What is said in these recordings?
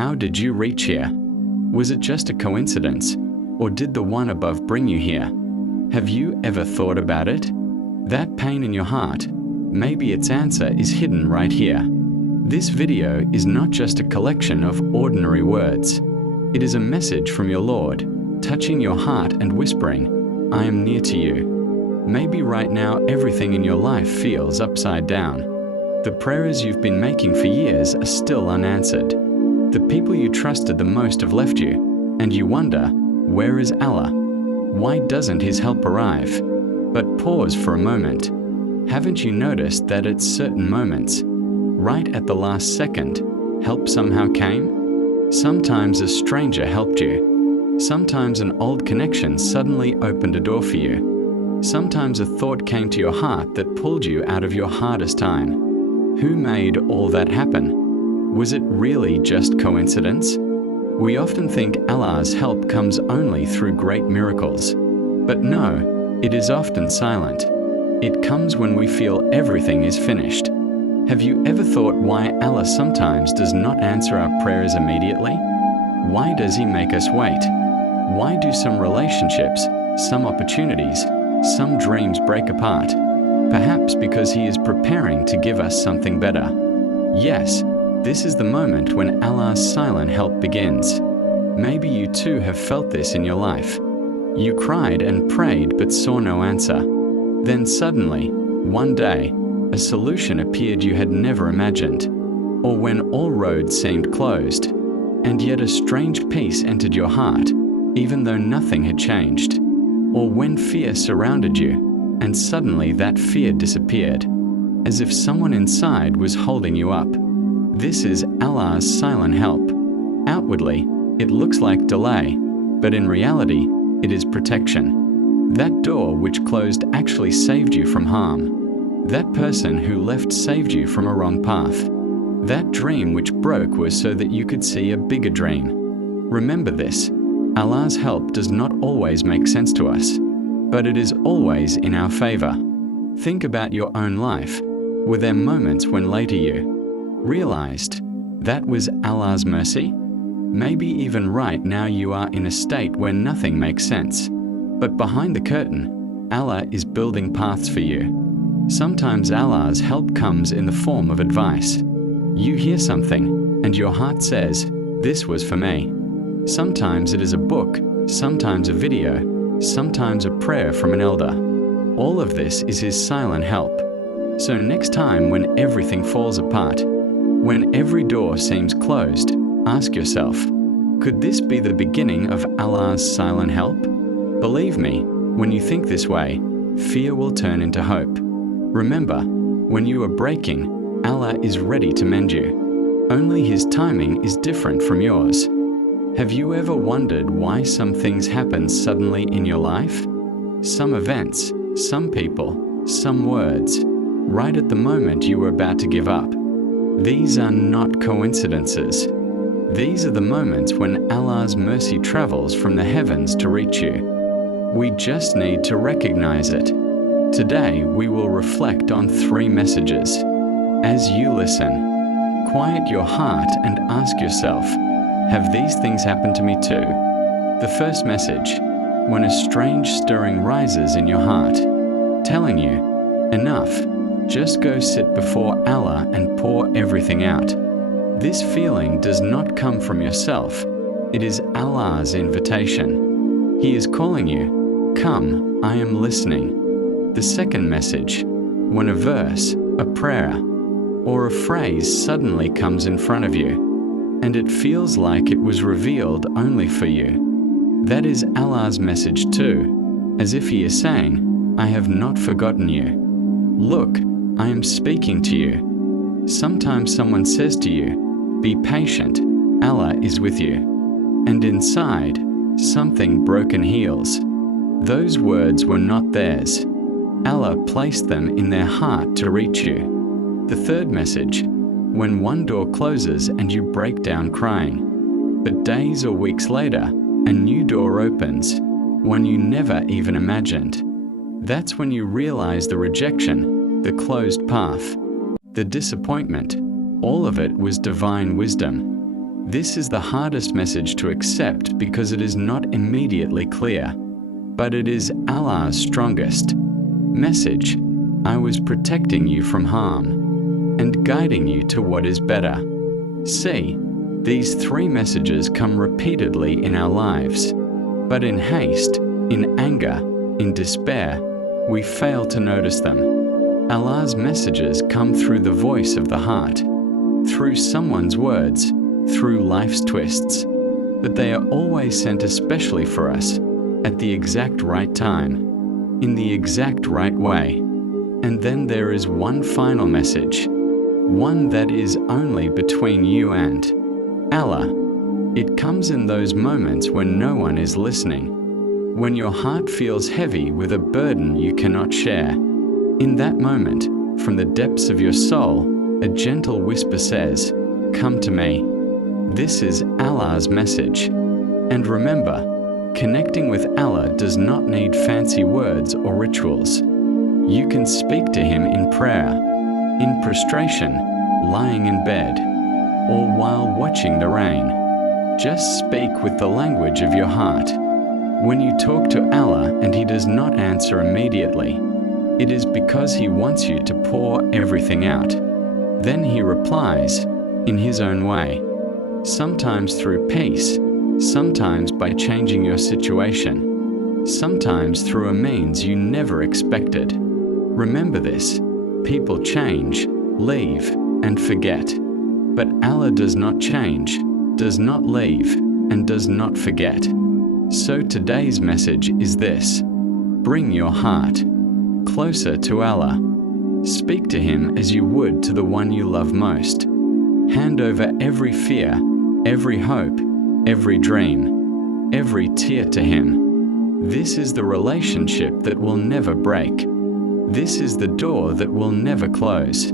How did you reach here? Was it just a coincidence? Or did the one above bring you here? Have you ever thought about it? That pain in your heart, maybe its answer is hidden right here. This video is not just a collection of ordinary words. It is a message from your Lord, touching your heart and whispering, "I am near to you." Maybe right now everything in your life feels upside down. The prayers you've been making for years are still unanswered. The people you trusted the most have left you, and you wonder, where is Allah? Why doesn't His help arrive? But pause for a moment. Haven't you noticed that at certain moments, right at the last second, help somehow came? Sometimes a stranger helped you. Sometimes an old connection suddenly opened a door for you. Sometimes a thought came to your heart that pulled you out of your hardest time. Who made all that happen? Was it really just coincidence? We often think Allah's help comes only through great miracles. But no, it is often silent. It comes when we feel everything is finished. Have you ever thought why Allah sometimes does not answer our prayers immediately? Why does He make us wait? Why do some relationships, some opportunities, some dreams break apart? Perhaps because He is preparing to give us something better. Yes, this is the moment when Allah's silent help begins. Maybe you too have felt this in your life. You cried and prayed but saw no answer. Then suddenly, one day, a solution appeared you had never imagined. Or when all roads seemed closed, and yet a strange peace entered your heart, even though nothing had changed. Or when fear surrounded you, and suddenly that fear disappeared, as if someone inside was holding you up. This is Allah's silent help. Outwardly, it looks like delay, but in reality, it is protection. That door which closed actually saved you from harm. That person who left saved you from a wrong path. That dream which broke was so that you could see a bigger dream. Remember this, Allah's help does not always make sense to us, but it is always in our favor. Think about your own life. Were there moments when later you realized that was Allah's mercy? Maybe even right now you are in a state where nothing makes sense. But behind the curtain, Allah is building paths for you. Sometimes Allah's help comes in the form of advice. You hear something, and your heart says, "This was for me." Sometimes it is a book, sometimes a video, sometimes a prayer from an elder. All of this is His silent help. So next time when everything falls apart, when every door seems closed, ask yourself, could this be the beginning of Allah's silent help? Believe me, when you think this way, fear will turn into hope. Remember, when you are breaking, Allah is ready to mend you. Only His timing is different from yours. Have you ever wondered why some things happen suddenly in your life? Some events, some people, some words, right at the moment you were about to give up. These are not coincidences. These are the moments when Allah's mercy travels from the heavens to reach you. We just need to recognize it. Today we will reflect on 3 messages. As you listen, quiet your heart and ask yourself, have these things happened to me too? The first message, when a strange stirring rises in your heart, telling you, enough, just go sit before Allah and pour everything out. This feeling does not come from yourself. It is Allah's invitation. He is calling you, come, I am listening. The second message, when a verse, a prayer, or a phrase suddenly comes in front of you, and it feels like it was revealed only for you. That is Allah's message too, as if He is saying, I have not forgotten you. Look, I am speaking to you. Sometimes someone says to you, be patient, Allah is with you. And inside, something broken heals. Those words were not theirs. Allah placed them in their heart to reach you. The third message, when one door closes and you break down crying, but days or weeks later, a new door opens, one you never even imagined. That's when you realize the rejection, the closed path, the disappointment, all of it was divine wisdom. This is the hardest message to accept because it is not immediately clear, but it is Allah's strongest message. I was protecting you from harm and guiding you to what is better. See, these three messages come repeatedly in our lives, but in haste, in anger, in despair, we fail to notice them. Allah's messages come through the voice of the heart, through someone's words, through life's twists, but they are always sent especially for us, at the exact right time, in the exact right way. And then there is one final message, one that is only between you and Allah. It comes in those moments when no one is listening, when your heart feels heavy with a burden you cannot share. In that moment, from the depths of your soul, a gentle whisper says, "Come to me." This is Allah's message. And remember, connecting with Allah does not need fancy words or rituals. You can speak to Him in prayer, in prostration, lying in bed, or while watching the rain. Just speak with the language of your heart. When you talk to Allah and He does not answer immediately, it is because He wants you to pour everything out. Then He replies in His own way, sometimes through peace, sometimes by changing your situation, sometimes through a means you never expected. Remember this, people change, leave, and forget. But Allah does not change, does not leave, and does not forget. So today's message is this: bring your heart closer to Allah. Speak to Him as you would to the one you love most. Hand over every fear, every hope, every dream, every tear to Him. This is the relationship that will never break. This is the door that will never close.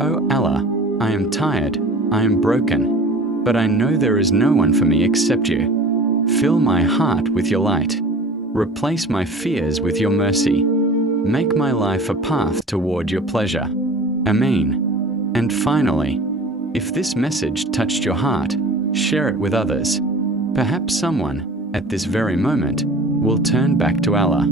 Oh Allah, I am tired, I am broken, but I know there is no one for me except you. Fill my heart with your light. Replace my fears with your mercy. Make my life a path toward your pleasure. Ameen. And finally, if this message touched your heart, share it with others. Perhaps someone, at this very moment, will turn back to Allah.